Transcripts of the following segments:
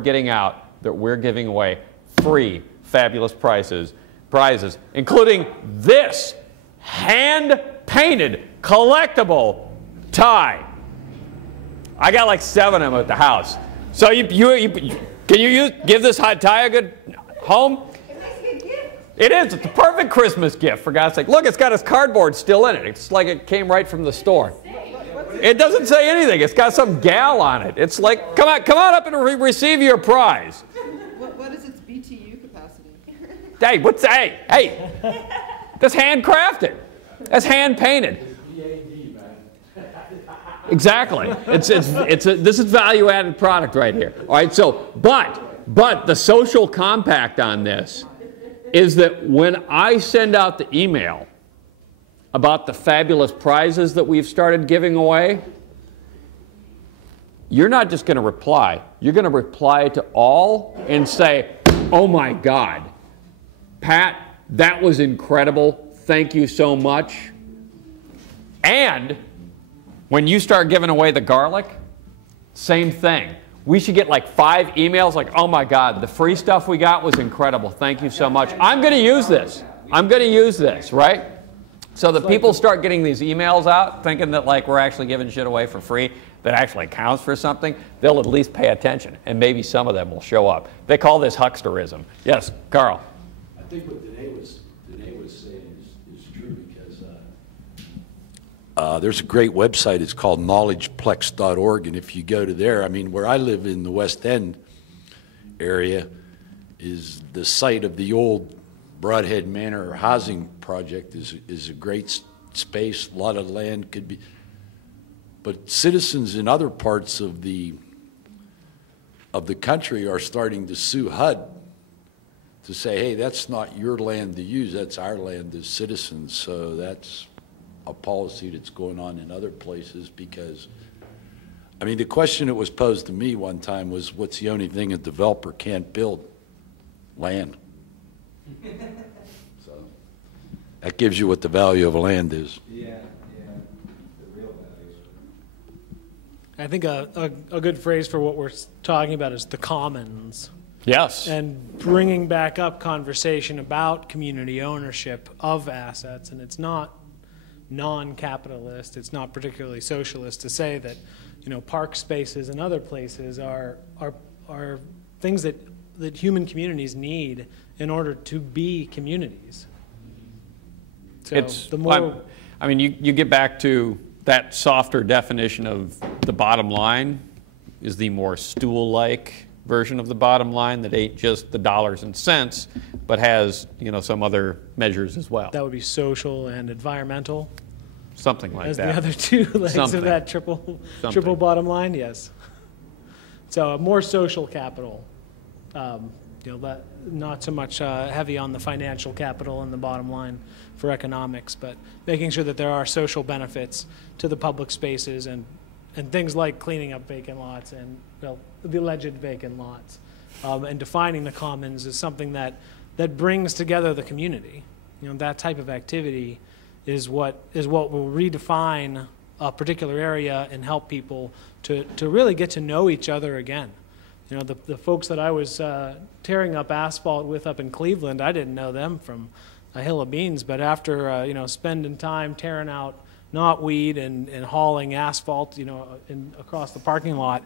getting out that we're giving away free, fabulous prizes, including this hand-painted collectible tie. I got like 7 of them at the house. So can you give this tie a good home? It is. It's a perfect Christmas gift, for God's sake. Look, it's got its cardboard still in it. It's like it came right from the store. It doesn't say anything. It's got some gal on it. It's like, come on up and receive your prize. What is its BTU capacity? Hey, that's handcrafted. That's hand painted. Exactly. This is value-added product right here. All right. So, but the social compact on this is that when I send out the email about the fabulous prizes that we've started giving away, you're not just going to reply. You're going to reply to all and say, "Oh my God, Pat, that was incredible. Thank you so much." And when you start giving away the garlic, same thing. We should get like 5 emails like, "Oh my God, the free stuff we got was incredible. Thank you so much. I'm going to use this. I'm going to use this," right? So that people start getting these emails out thinking that like we're actually giving shit away for free that actually counts for something, they'll at least pay attention, and maybe some of them will show up. They call this hucksterism. Yes, Carl. I think what Danae was saying is true, because there's a great website. It's called knowledgeplex.org, and if you go to there, I mean, where I live in the West End area is the site of the old Broadhead Manor housing project. Is a great space. A lot of land could be, but citizens in other parts of the country are starting to sue HUD to say, "Hey, that's not your land to use. That's our land as citizens." So that's a policy that's going on in other places, because, I mean, the question that was posed to me one time was, what's the only thing a developer can't build? Land. So that gives you what the value of a land is. Yeah, the real value. I think a good phrase for what we're talking about is the commons. Yes. And bringing back up conversation about community ownership of assets, and it's not non-capitalist, it's not particularly socialist to say that, you know, park spaces and other places are things that human communities need in order to be communities. So the more, I mean, you get back to that softer definition of the bottom line is the more stool-like version of the bottom line that ain't just the dollars and cents, but has, you know, some other measures as well. that would be social and environmental. Something like As that. the other 2 legs Something. of that triple bottom line, yes. So more social capital, you know, not so much heavy on the financial capital and the bottom line for economics, but making sure that there are social benefits to the public spaces and things like cleaning up vacant lots and, well, the alleged vacant lots, and defining the commons as something that brings together the community. You know, that type of activity is what will redefine a particular area and help people to really get to know each other again. You know, the folks that I was tearing up asphalt with up in Cleveland, I didn't know them from a hill of beans, but after you know, spending time tearing out knotweed and hauling asphalt, you know, across the parking lot,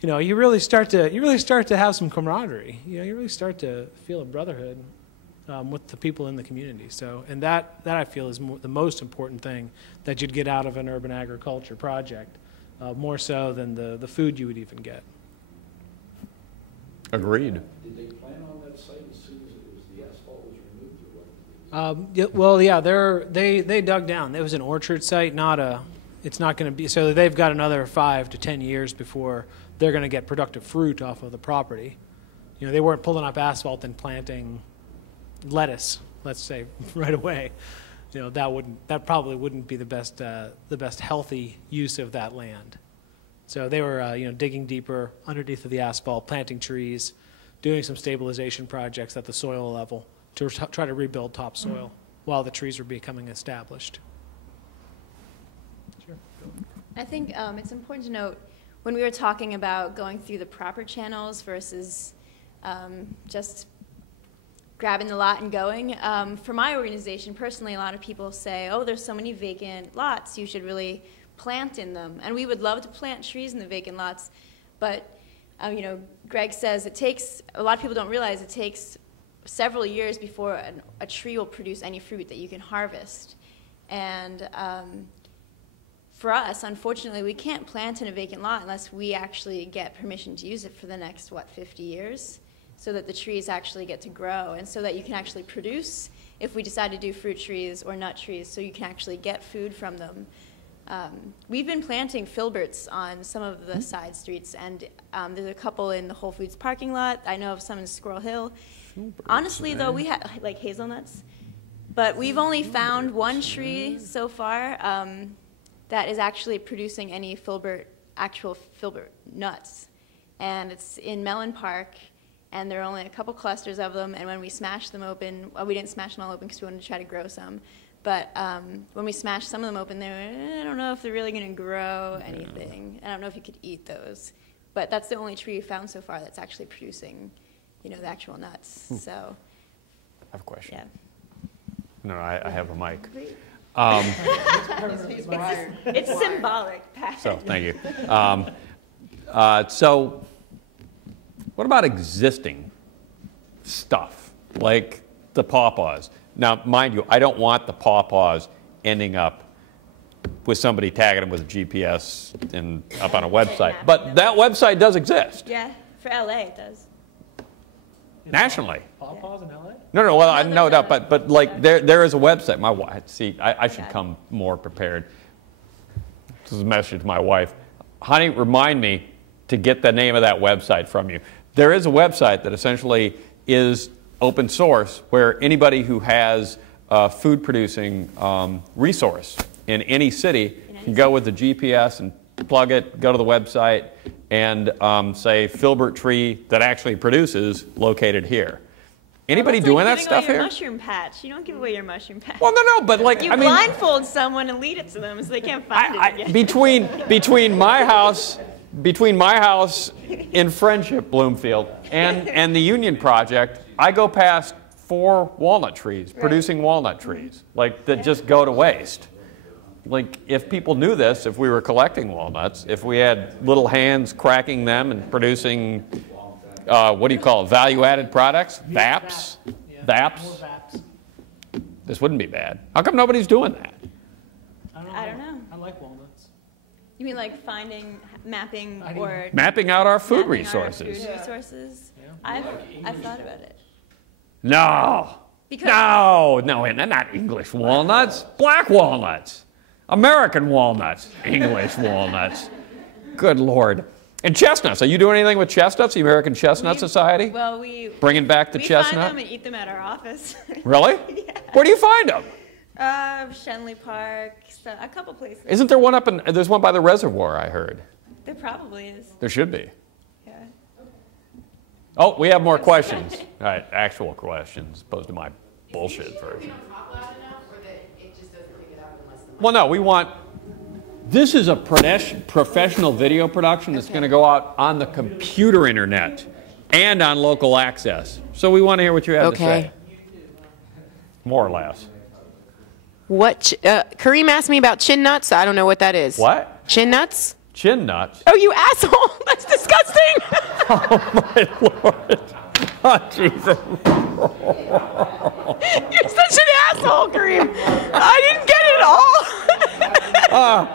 you know, you really start to have some camaraderie. You know, you really start to feel a brotherhood with the people in the community. So, and that I feel is the most important thing that you'd get out of an urban agriculture project, more so than the food you would even get. Agreed. Did they plan on that site as soon as the asphalt was removed, or what? Yeah, well, yeah, they dug down. It was an orchard site, it's not going to be, so they've got another 5 to 10 years before they're going to get productive fruit off of the property. You know, they weren't pulling up asphalt and planting lettuce, let's say, right away. You know, that probably wouldn't be the best healthy use of that land. So they were, you know, digging deeper underneath of the asphalt, planting trees, doing some stabilization projects at the soil level to try to rebuild topsoil while the trees were becoming established. Sure. I think it's important to note when we were talking about going through the proper channels versus just grabbing the lot and going, for my organization, personally, a lot of people say, oh, there's so many vacant lots, you should really plant in them. And we would love to plant trees in the vacant lots, but you know, Greg says it takes, a lot of people don't realize it takes several years before a tree will produce any fruit that you can harvest. And for us, unfortunately, we can't plant in a vacant lot unless we actually get permission to use it for the next, what, 50 years, so that the trees actually get to grow and so that you can actually produce, if we decide to do fruit trees or nut trees, so you can actually get food from them. We've been planting filberts on some of the side streets, and there's a couple in the Whole Foods parking lot. I know of some in Squirrel Hill. Honestly, though, we have like hazelnuts, but we've only found one tree so far that is actually producing any actual filbert nuts, and it's in Mellon Park, and there are only a couple clusters of them. And when we smashed them open, well, we didn't smash them all open because we wanted to try to grow some. But when we smashed some of them open, they were, I don't know if they're really going to grow anything. I don't know if you could eat those. But that's the only tree we found so far that's actually producing, you know, the actual nuts. So. I have a question. Yeah. No, I have a mic. It's symbolic, Pat. So, thank you. So, what about existing stuff, like the pawpaws? Now, mind you, I don't want the pawpaws ending up with somebody tagging them with a GPS and up on a website. But that website does exist. Yeah, for LA it does. Nationally. Pawpaws in LA? No, well, I know that, but like there is a website. My wife, see, I should come more prepared. This is a message to my wife. Honey, remind me to get the name of that website from you. There is a website that essentially is open source where anybody who has a food producing resource in any city can go with the GPS and plug it, go to the website, and say filbert tree that actually produces located here. Anybody doing that stuff here? Mushroom patch. You don't give away your mushroom patch. Well, no, but like you blindfold someone and lead it to them so they can't find it again. Between my house in Friendship, Bloomfield, and the Union Project, I go past 4 walnut trees, producing walnut trees, like that just go to waste. Like if people knew this, if we were collecting walnuts, if we had little hands cracking them and producing, what do you call it, value-added products? VAPs? VAPs? This wouldn't be bad. How come nobody's doing that? I don't know. I like walnuts. You mean like mapping out our food resources? I've thought about it. No, they're not English walnuts. Black walnuts. American walnuts. English walnuts. Good Lord. And chestnuts. Are you doing anything with chestnuts, the American Chestnut Society? Well, we bringing back the chestnut? We find them and eat them at our office. Really? Yeah. Where do you find them? Shenley Park, a couple places. Isn't there one there's one by the reservoir, I heard. There probably is. There should be. Yeah. Oh, we have more questions. All right, actual questions, as opposed to my bullshit version. Well, no, we want, this is a professional video production that's going to go out on the computer internet and on local access. So we want to hear what you have to say. More or less. Kareem asked me about chin nuts. I don't know what that is. What? Chin nuts? Chin nuts? Oh, you asshole! That's disgusting! Oh, my Lord. Oh, Jesus. You're such an asshole, Kareem. I didn't get it all.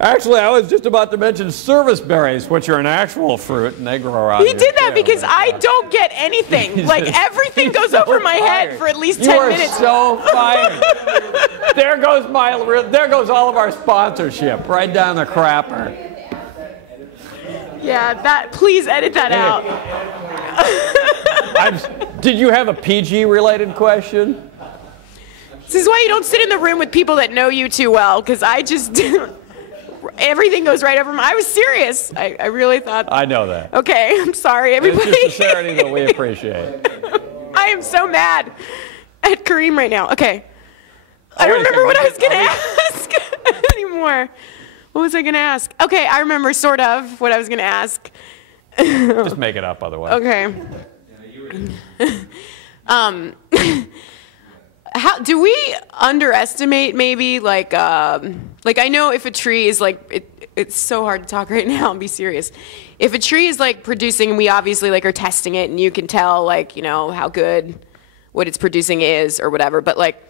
Actually, I was just about to mention service berries, which are an actual fruit, and they grow around. He did that because I don't get anything. Like, everything goes over my head for at least 10 minutes. You are so fired. There goes all of our sponsorship, right down the crapper. Yeah, please edit that out. Did you have a PG-related question? This is why you don't sit in the room with people that know you too well, because I just... Everything goes right over I was serious. I really thought... I know that. Okay, I'm sorry, everybody. It's your sincerity that we appreciate. I am so mad at Kareem right now. Okay. I don't remember what I was going to ask anymore. What was I going to ask? Okay, I remember sort of what I was going to ask. Just make it up, otherwise. Okay. How do we underestimate maybe like I know if a tree is like it's so hard to talk right now and be serious. If a tree is like producing, and we obviously like are testing it, and you can tell like how good what it's producing is or whatever, but like.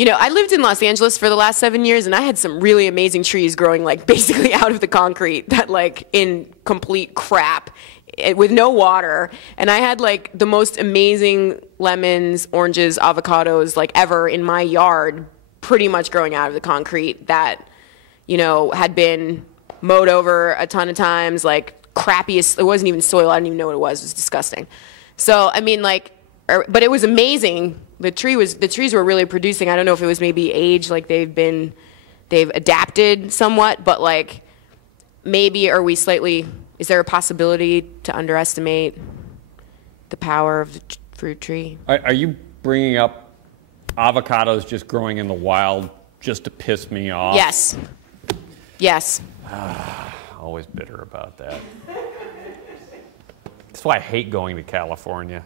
I lived in Los Angeles for the last 7 years, and I had some really amazing trees growing like basically out of the concrete that like in complete crap with no water. And I had like the most amazing lemons, oranges, avocados like ever in my yard, pretty much growing out of the concrete that, had been mowed over a ton of times, like crappiest, it wasn't even soil, I didn't even know what it was disgusting. So, I mean like, but it was amazing. The trees were really producing. I don't know if it was maybe age, like they've adapted somewhat, but like maybe is there a possibility to underestimate the power of the fruit tree? Are you bringing up avocados just growing in the wild just to piss me off? Yes. Yes. Always bitter about that. That's why I hate going to California.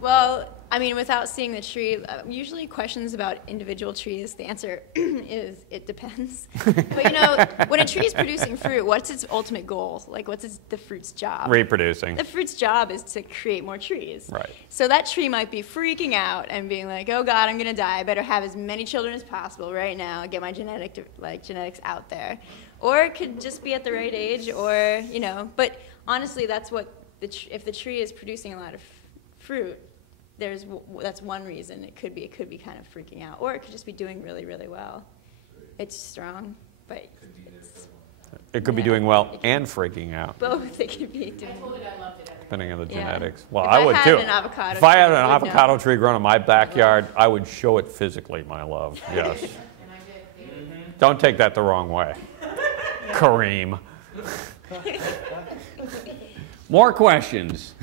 Well, I mean, without seeing the tree, usually questions about individual trees, the answer is it depends. But when a tree is producing fruit, what's its ultimate goal? Like, what's the fruit's job? Reproducing. The fruit's job is to create more trees. Right. So that tree might be freaking out and being like, oh God, I'm gonna die. I better have as many children as possible right now, get my genetics out there. Or it could just be at the right age, or, but honestly, that's what, if the tree is producing a lot of fruit, that's one reason. It could be kind of freaking out, or it could just be doing really, really well. It's strong, but it could be doing well and freaking out. Both. It could be doing. Depending on the genetics. Well, If I would too. If I had an tree, avocado tree growing in my backyard, I would show it physically, my love. Yes. Don't take that the wrong way, Kareem. More questions.